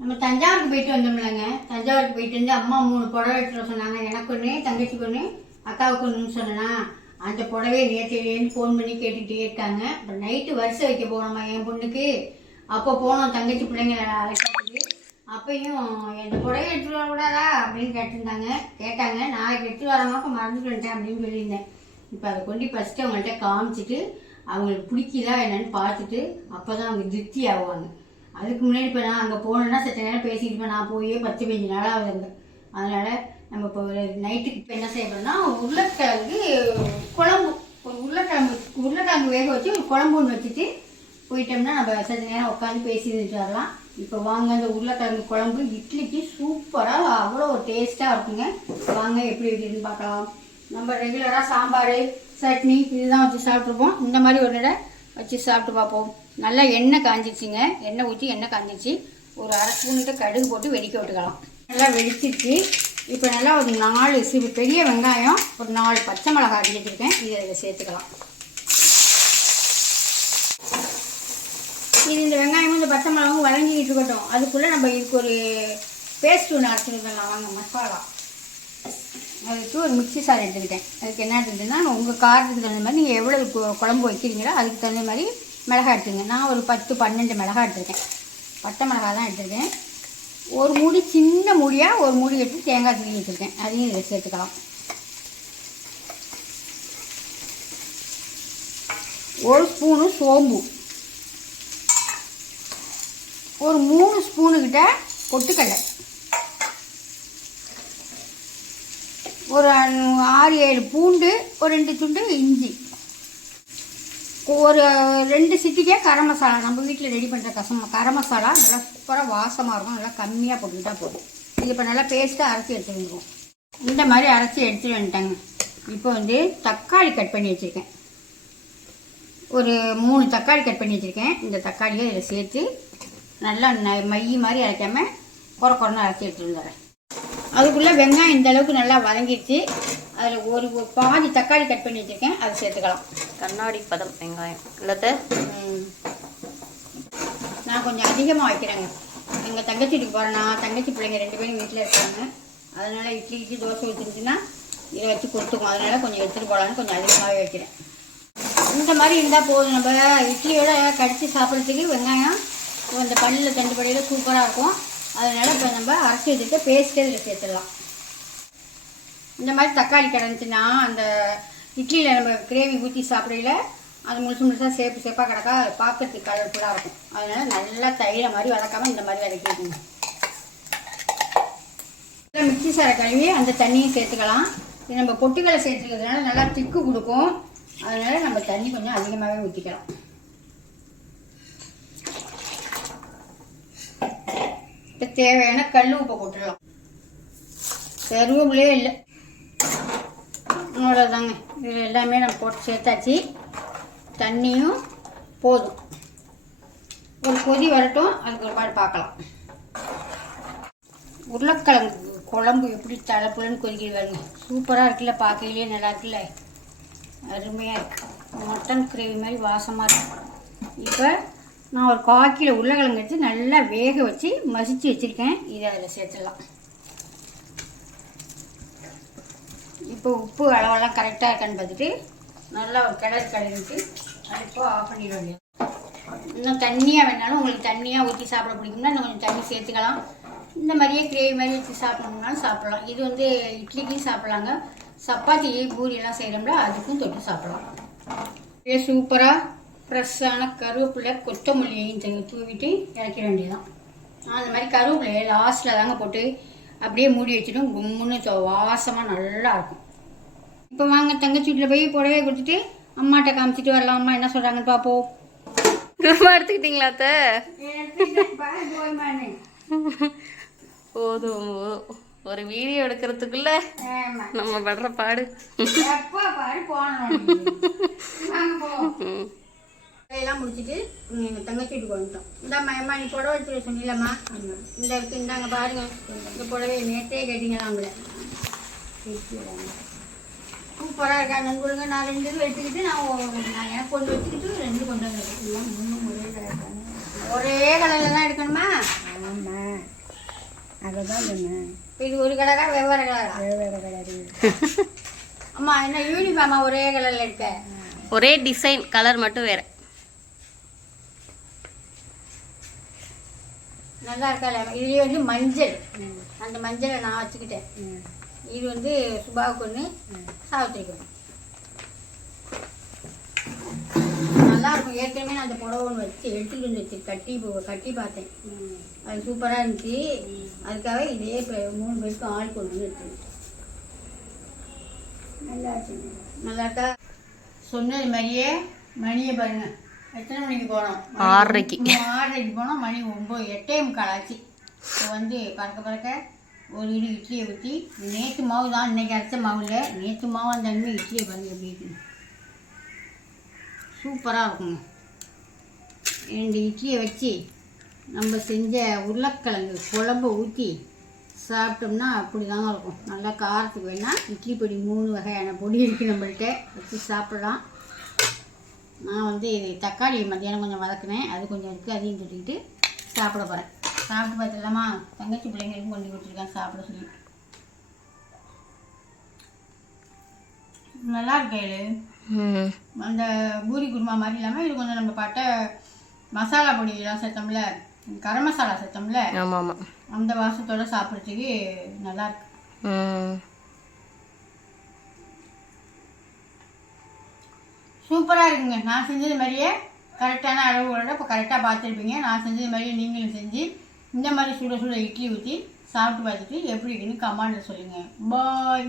நம்ம தஞ்சாவூருக்கு போயிட்டு வந்தோம்லங்க. தஞ்சாவூருக்கு போயிட்டு வந்து அம்மா 3 புடவை எடுத்துகிட்டு சொன்னாங்க. எனக்கு ஒன்று, தங்கச்சிக்கு ஒன்று, அக்காவுக்கு ஒன்றுன்னு சொன்னேன்னா அந்த புடவையை நேற்று ஃபோன் பண்ணி கேட்டுக்கிட்டே இருக்காங்க. அப்புறம் நைட்டு வரிசை வைக்க போனோம்மா என் பொண்ணுக்கு. அப்போ போனோம் தங்கச்சி பிள்ளைங்களை அழைக்கிறதுக்கு. அப்பையும் எந்த புடவை எடுத்துகிட்டு வரக்கூடாதா அப்படின்னு கேட்டாங்க. நாளைக்கு எடுத்துகிட்டு வரமாப்போ மறந்துட்டு வந்துட்டேன் அப்படின்னு சொல்லியிருந்தேன். இப்போ அதை கொண்டு ஃபஸ்ட்டு அவங்கள்ட்ட காமிச்சிட்டு அவங்களுக்கு பிடிக்குதா என்னன்னு பார்த்துட்டு அப்போ தான் அவங்க திருப்தி ஆகுவாங்க. அதுக்கு முன்னாடி இப்போ நான் அங்கே போனேன்னா செத்த நேரம் பேசிட்டு இருப்பேன். நான் போய் 10-15 நாள் ஆகுதுங்க. அதனால் நம்ம இப்போ நைட்டுக்கு இப்போ என்ன செய்யணும்னா உருளைக்கிழங்கு குழம்பு, ஒரு உருளைக்கிழங்கு வேக வச்சு ஒரு குழம்பு ஒன்று வச்சுட்டு போயிட்டோம்னா நம்ம செத்த நேரம் உட்காந்து பேசிட்டு வரலாம். இப்போ வாங்க அந்த உருளைக்கிழங்கு குழம்பு இட்லிக்கு சூப்பராக அவ்வளோ ஒரு டேஸ்ட்டாக இருக்குங்க. வாங்க எப்படி இருக்குதுன்னு பார்க்கலாம். நம்ம ரெகுலராக சாம்பார், சட்னி இதுதான் வச்சு சாப்பிட்ருப்போம். இந்த மாதிரி ஒரு இடம் வச்சு சாப்பிட்டு பார்ப்போம். நல்லா எண்ணெய் காஞ்சிச்சிங்க. எண்ணெய் ஊற்றி எண்ணெய் காஞ்சிச்சு. ஒரு அரை ஸ்பூனுக்கு கடுகு போட்டு வெடிக்க விட்டுக்கலாம். நல்லா வெடிச்சிருச்சு. இப்போ நல்லா ஒரு 4 பெரிய வெங்காயம், ஒரு 4 பச்சை மிளகாய் அடிச்சு வச்சுருக்கேன். இதை சேர்த்துக்கலாம். இது இந்த வெங்காயமும் இந்த பச்சை மிளகாவும் வதங்கிக்கிட்டு இருக்கட்டும். அதுக்குள்ளே நம்ம இதுக்கு ஒரு பேஸ்ட் ஒன்று அரைச்சிருக்கலாம். வாங்க மசாலா. அதுக்கு ஒரு மிக்சி சார் எடுத்துக்கிட்டேன். அதுக்கு என்ன எடுத்துக்கிட்டேன்னா உங்கள் காரத்துக்கு தகுந்த மாதிரி நீங்கள் எவ்வளோ குழம்பு வைக்கிறீங்களோ அதுக்கு தகுந்த மாதிரி மிளகாய் எடுத்துங்க. நான் ஒரு 10-12 மிளகாய் எடுத்துருக்கேன். பட்டை மிளகாய் தான் எடுத்துருக்கேன். ஒரு மூடி சின்ன மூடியாக ஒரு மூடி எடுத்து தேங்காய் துருவி வச்சுருக்கேன். அதையும் இதை சேர்த்துக்கலாம். ஒரு ஸ்பூனு சோம்பு, ஒரு 3 ஸ்பூனுக்கிட்ட பொட்டுக்கடலை, ஒரு 6-7 பூண்டு, ஒரு 2 துண்டு இஞ்சி, ஒரு 2 சிட்டிக்கே கரம் மசாலா. நம்ம வீட்டில் ரெடி பண்ணுற கரம் மசாலா நல்லா சூப்பராக வாசமாக இருக்கும். நல்லா கம்மியாக போட்டுக்கிட்டால் போதும். இது இப்போ நல்லா பேஸ்ட்டாக அரைச்சி எடுத்துருக்கோம். இந்த மாதிரி அரைச்சி எடுத்துகிட்டு வந்துட்டாங்க. இப்போ வந்து தக்காளி கட் பண்ணி வச்சுருக்கேன். ஒரு 3 தக்காளி கட் பண்ணி வச்சுருக்கேன். இந்த தக்காளியை இதில் சேர்த்து நல்லா மை மாதிரி அரைக்காமல் குறைன்னு அரைச்சி எடுத்துகிட்டு வந்துடுறேன். அதுக்குள்ளே வெங்காயம் இந்த அளவுக்கு நல்லா வதங்கிடுச்சு. அதில் ஒரு பாதி தக்காளி கட் பண்ணி வச்சுருக்கேன். அதை சேர்த்துக்கலாம். கண்ணாடி பதம் வெங்காயம் இல்லத்தை நான் கொஞ்சம் அதிகமாக வைக்கிறேங்க. எங்கள் தங்கச்சி வீட்டுக்கு போகிறேன்னா தங்கச்சி பிள்ளைங்க 2 பேரும் வீட்டில் இருக்காங்க. அதனால் இட்லிக்கு தோசை ஊற்றிருந்துச்சுன்னா இதை வச்சு கொடுத்துக்கும். அதனால் கொஞ்சம் எடுத்துகிட்டு போகலான்னு கொஞ்சம் அதிகமாகவே வைக்கிறேன். இந்த மாதிரி இருந்தால் போதும். நம்ம இட்லியோட கடித்து சாப்பிட்றதுக்கு வெங்காயம் இந்த பல்லில் தண்டுபடியில் சூப்பராக இருக்கும். அதனால் இப்போ நம்ம அரைச்சி வச்சுட்டு பேஸ்ட்டே இதில் சேர்த்துடலாம். இந்த மாதிரி தக்காளி கிடந்துச்சுன்னா அந்த இட்லியில் நம்ம கிரேவி ஊற்றி சாப்பிடையில அது முழுசாக சேப்பாக கிடக்கா பார்க்கறதுக்கு கலர்ஃபுல்லாக இருக்கும். அதனால் நல்லா தயிரை மாதிரி வதக்காமல் இந்த மாதிரி வதக்கிக்கணும். மிக்சி சாரை கழுவி அந்த தண்ணியும் சேர்த்துக்கலாம். இது நம்ம பொட்டுக்களை சேர்த்துக்கிறதுனால நல்லா திக்கு கொடுக்கும். அதனால் நம்ம தண்ணி கொஞ்சம் அதிகமாகவே ஊற்றிக்கலாம். இப்போ தேவையான கல் உப்பை போட்டுடலாம். கருவேப்பிலையே இல்லை, அவ்வளோதாங்க. இதில் எல்லாமே நம்ம போட்டு சேர்த்தாச்சு. தண்ணியும் போதும். ஒரு கொதி வரட்டும். அதுக்கு ஒரு மாதிரி பார்க்கலாம். உருளைக்கிழங்கு குழம்பு எப்படி தலைப்புலன்னு கொதிக்கிறாங்க. சூப்பராக இருக்குல்ல, பார்க்கையிலே நல்லா இருக்குல்ல, அருமையாக இருக்குது. மட்டன் கிரேவி மாதிரி வாசமாக இருக்கும். இப்போ நான் ஒரு 1/4 கிலோ உருளைக்கிழங்கு எடுத்து நல்லா வேக வச்சு மசிச்சு வச்சுருக்கேன். இதை அதில் சேர்த்துடலாம். இப்போ உப்பு அளவெல்லாம் கரெக்டாக இருக்கான்னு பார்த்துட்டு நல்லா ஒரு கிளறிட்டு அடுப்போ ஆஃப் பண்ணிட வேண்டியது. இன்னும் தண்ணியாக வேணாலும் உங்களுக்கு தண்ணியாக ஊற்றி சாப்பிட பிடிக்கும்னா இன்னும் கொஞ்சம் தண்ணி சேர்த்துக்கலாம். இந்த மாதிரியே கிரேவி மாதிரி வச்சு சாப்பிடணும்னாலும் சாப்பிட்லாம். இது வந்து இட்லிக்கும் சாப்பிட்லாங்க. சப்பாத்தி பூரியெல்லாம் செய்கிறோம்ல அதுக்கும் தொட்டு சாப்பிட்லாம். இதே சூப்பராக ஃப்ரெஷ்ஷான கருவேப்பிலை கொத்தமல்லியையும் தூவிட்டு இறக்கிட வேண்டியதான். அந்த மாதிரி கருவேப்பிலையை லாஸ்ட்டில் தாங்க போட்டு அப்படியே மூடி வச்சுடும். கும்முன்னு வாசமாக நல்லா இருக்கும். இப்போ வாங்க தங்கச்சி வீட்டில் போய் புடவையை கொடுத்துட்டு அம்மாட்ட காமிச்சிட்டு வரலாம். அம்மா என்ன சொல்கிறாங்கன்னு பார்ப்போம். எடுத்துக்கிட்டீங்களா அத்தை? போதும், ஒரு வீடியோ எடுக்கிறதுக்குள்ள நம்ம படுற பாடு. எல்லாம் முடிச்சுட்டு எங்கள் தங்கச்சி வீட்டுக்கு வந்துட்டோம். இந்தாம்மா அம்மா நீ புடவை வச்சுருக்க சொன்னீங்களாம்மா. இந்த இருக்கு, இந்தாங்க பாருங்க. இந்த புடவை நேற்றே கேட்டீங்களா அவங்கள. சூப்பராக இருக்கா நண்பருங்க. நான் 2 இது எடுத்துக்கிட்டு நான் எனக்கு கொண்டு வச்சுக்கிட்டு 2 கொண்டு வந்துருக்கேன். 3 ஒரே கலர் ஒரே கலரில் தான் எடுக்கணுமா? ஆமாம் அதை தான் சொன்னேன். இது ஒரு கலரா வெவ்வேறு கலரா? வேறு கலரு. அம்மா என்ன யூனிஃபார்மா ஒரே கலரில் இருக்க? ஒரே டிசைன், கலர் மட்டும் வேற. நல்லா இருக்கா? இதுலேயே வந்து மஞ்சள், அந்த மஞ்சளை நான் வச்சுக்கிட்டேன். இது வந்து சுபாவுக்கு ஒன்று, சாவித்திரிக்கு ஒன்று. நல்லா இருக்கும். ஏற்கனவே நான் அந்த புடவை ஒன்று வச்சு எடுத்துகிட்டு வந்து வச்சு கட்டி பார்த்தேன். அது சூப்பராக இருந்துச்சு. அதுக்காக இதே இப்போ 3 பேருக்கும் ஆளுக்கு ஒன்று எடுத்து. நல்லா இருக்கு. நல்லா இருக்கா? சொன்னது மாதிரியே மணியை பாருங்க. எத்தனை மணிக்கு போனோம்? 6:30. 6:30 போனோம். மணி 8:45 ஆச்சு. இப்போ வந்து பறக்க ஒரு இட்லியை ஊற்றி, நேற்று மாவு தான், இன்றைக்கி அரைச்ச மாவு இல்லை, நேற்று மாவு அந்த இட்லியை பாருங்க எப்படி இருக்குங்க. சூப்பராக இருக்குங்க. 2 இட்லியை வச்சு நம்ம செஞ்ச உருளைக்கிழங்கு குழம்பு ஊற்றி சாப்பிட்டோம்னா அப்படி தாங்க இருக்கும். நல்லா காரத்துக்கு வேணால் இட்லி பொடி 3 வகையான பொடி இருக்குது நம்மள்கிட்ட, வச்சு சாப்பிடலாம். நான் வந்து தக்காளி மத்தியானம் கொஞ்சம் வதக்கினேன், அது கொஞ்சம் இருக்குது, அதையும் தொட்டிக்கிட்டு சாப்பிட போகிறேன். சாப்பிட்டு பார்த்துடலாமா? தங்கச்சி பிள்ளைங்களுக்கும் கொண்டு கொடுத்துருக்கேன் சாப்பிட சொல்லி. நல்லா இருக்கு. அந்த பூரி குருமா மாதிரி இல்லாமல் இது கொஞ்சம் நம்ம பட்டை மசாலா பொடியெல்லாம் சேர்த்தோம்ல, கரம் மசாலா சேர்த்தோம்ல, ஆமாம் ஆமாம், அந்த வாசத்தோடு சாப்பிட்றதுக்கு நல்லா இருக்கு. சூப்பராக இருக்குங்க. நான் செஞ்சது மாதிரியே கரெக்டான அளவுகளோட இப்போ கரெக்டாக பார்த்துருப்பீங்க. நான் செஞ்சது மாதிரியே நீங்களும் செஞ்சு இந்த மாதிரி சுட சுட இட்லி ஊற்றி சாப்பிட்டு பார்த்துட்டு எப்படி இருக்குன்னு கமெண்ட்டில் சொல்லுங்கள். பாய்.